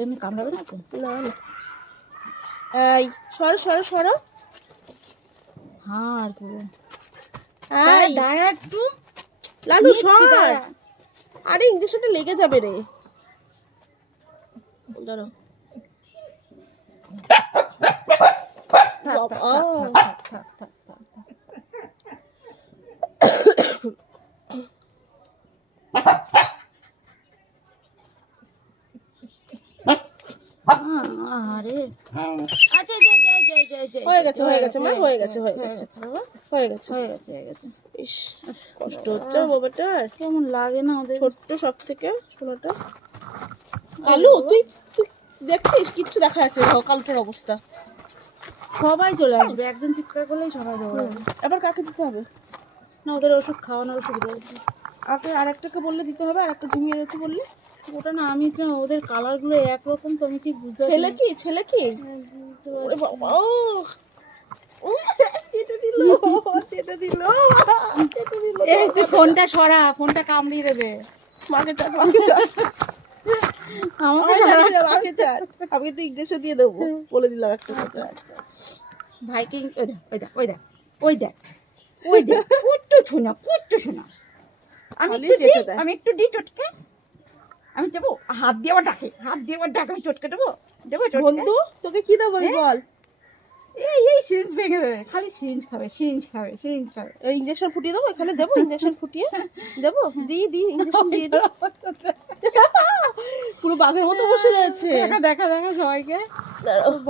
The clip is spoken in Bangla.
এমনি কামড়াবে না তো? না না, এই সরো সরো সরো। হাড় পুরো। এই দাঁড়া একটু। লালু নিচ্ছি, সর। দাঁড়া। আরে ইঞ্জেকশনটা লেগে যাবে রে, দাঁড়াও। থাক, বাবা, থাক, থাক, থাক, থাক, থাক। আরে আচ্ছা, হয়ে গেছে হয়ে গেছে মা, হয়ে গেছে হয়ে গেছে বাবা, হয়ে গেছে। হয়ে গেছে, হয়ে গেছে। ইস, কষ্ট হচ্ছে বাবাটার। কেমন লাগে না ওদের? ছোট্ট সব থেকে সোনাটা। কালু তুই তুই দেখছিস কিচ্ছু দেখা যাচ্ছে না, কালুটার অবস্থা। সবাই চলে আসবে, একজন চিৎকার করলেই সবাই দৌড়াবে। এবার কাকে দিতে হবে? না, ওদের ওষুধ খাওয়ানোর অসুবিধা হয়েছে। আগে আরেকটাকে বললে দিতে হবে, আরেকটা ঝিমিয়ে যাচ্ছে বললে। ওটা না, আমি তো ওদের কালারগুলো একরকম, তো আমি ঠিক বুঝতে ছেলে পারছি কি ছেলে কি? ওরে বাবা, ও চেটে দিল, চেটে দিল, চেটে দিল। না। এই তুই ফোনটা সরা, ফোনটা কামড়িয়ে দেবে। মাকে চাট, মাকে চাট, আমাকে আমাকে সরা। চাট, মাকে চাট। আমি তো ইঞ্জেকশন দিয়ে দেবো, বলে দিলাম একটা কথা। ভাইকে ওই দেখ, ওই দেখ, ওই দেখ, ওই দেখ, ওই দেখ, কুট্টু শোনা, কুট্টু শোনা। আমি খালি একটু চেটে দিই, দেয়। আমি একটু দিই চটকে। আমি দেবো, হাত দিয়ে আবার ডাকে, হাত দিয়ে আবার ডাকে, আমি চটকে দেবো, দেবো চটকে। বন্ধু তোকে কি দেবো আমি বল? এই সিরিঞ্জ ভেঙে দেবে, খালি সিরিঞ্জ খাবে, সিরিঞ্জ খাবে, সিরিঞ্জ খাবে। ইঞ্জেকশন ফুটিয়ে দেবো, এখানে দেবো ইঞ্জেকশন ফুটিয়ে দেবো, দি ইঞ্জেকশন দিয়ে দিই। পুরো বাঘের মতো বসে রয়েছে। দেখা দেখা দেখা সবাইকে। দাঁড়াও।